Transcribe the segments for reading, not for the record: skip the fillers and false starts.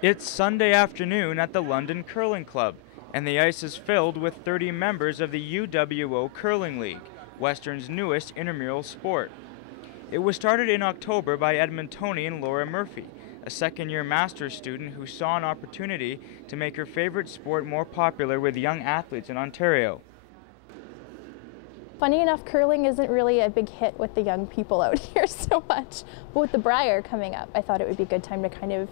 It's Sunday afternoon at the London Curling Club, and the ice is filled with 30 members of the UWO Curling League, Western's newest intramural sport. It was started in October by Edmontonian Laura Murphy, a second-year master's student who saw an opportunity to make her favorite sport more popular with young athletes in Ontario. Funny enough, curling isn't really a big hit with the young people out here so much. But with the Brier coming up, I thought it would be a good time to kind of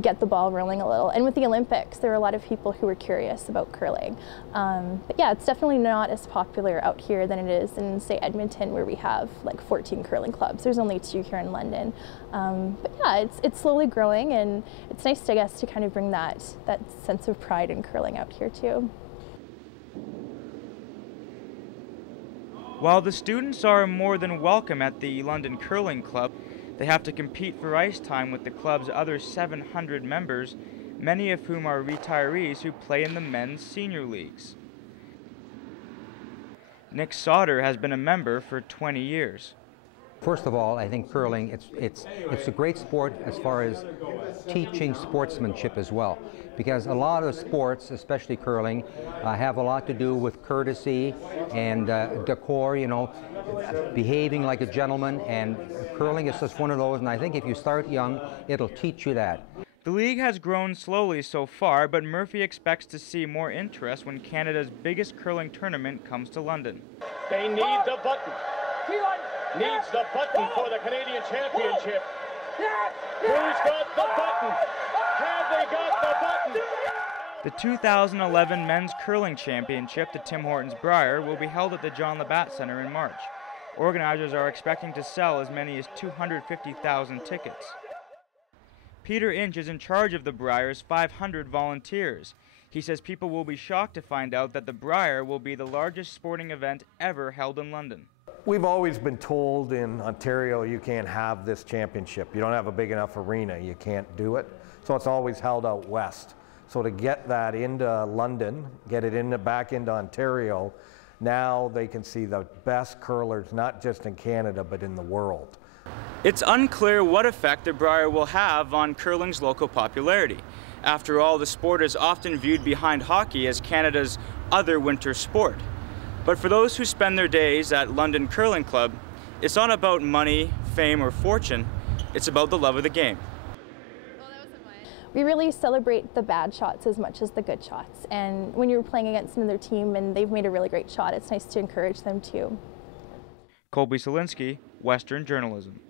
get the ball rolling a little. And with the Olympics, there are a lot of people who are curious about curling. But yeah, it's definitely not as popular out here than it is in, say, Edmonton, where we have like 14 curling clubs. There's only 2 here in London. But yeah, it's slowly growing, and it's nice, I guess, to kind of bring that sense of pride in curling out here too. While the students are more than welcome at the London Curling Club, they have to compete for ice time with the club's other 700 members, many of whom are retirees who play in the men's senior leagues. Nick Sauter has been a member for 20 years. First of all, I think curling, it's a great sport as far as teaching sportsmanship as well, because a lot of sports, especially curling, have a lot to do with courtesy and decor, you know, behaving like a gentleman, and curling is just one of those, and I think if you start young, it'll teach you that. The league has grown slowly so far, but Murphy expects to see more interest when Canada's biggest curling tournament comes to London. They need the button. Needs the button for the Canadian Championship. Who's got the button? Have they got the button? The 2011 Men's Curling Championship, the Tim Hortons Brier, will be held at the John Labatt Centre in March. Organizers are expecting to sell as many as 250,000 tickets. Peter Inch is in charge of the Brier's 500 volunteers. He says people will be shocked to find out that the Brier will be the largest sporting event ever held in London. We've always been told in Ontario you can't have this championship. You don't have a big enough arena, you can't do it. So it's always held out west. So to get that into London, get it back into Ontario, now they can see the best curlers, not just in Canada, but in the world. It's unclear what effect the Brier will have on curling's local popularity. After all, the sport is often viewed behind hockey as Canada's other winter sport. But for those who spend their days at London Curling Club, it's not about money, fame, or fortune. It's about the love of the game. We really celebrate the bad shots as much as the good shots. And when you're playing against another team and they've made a really great shot, it's nice to encourage them too. Kolby, Solinsky, Western Journalism.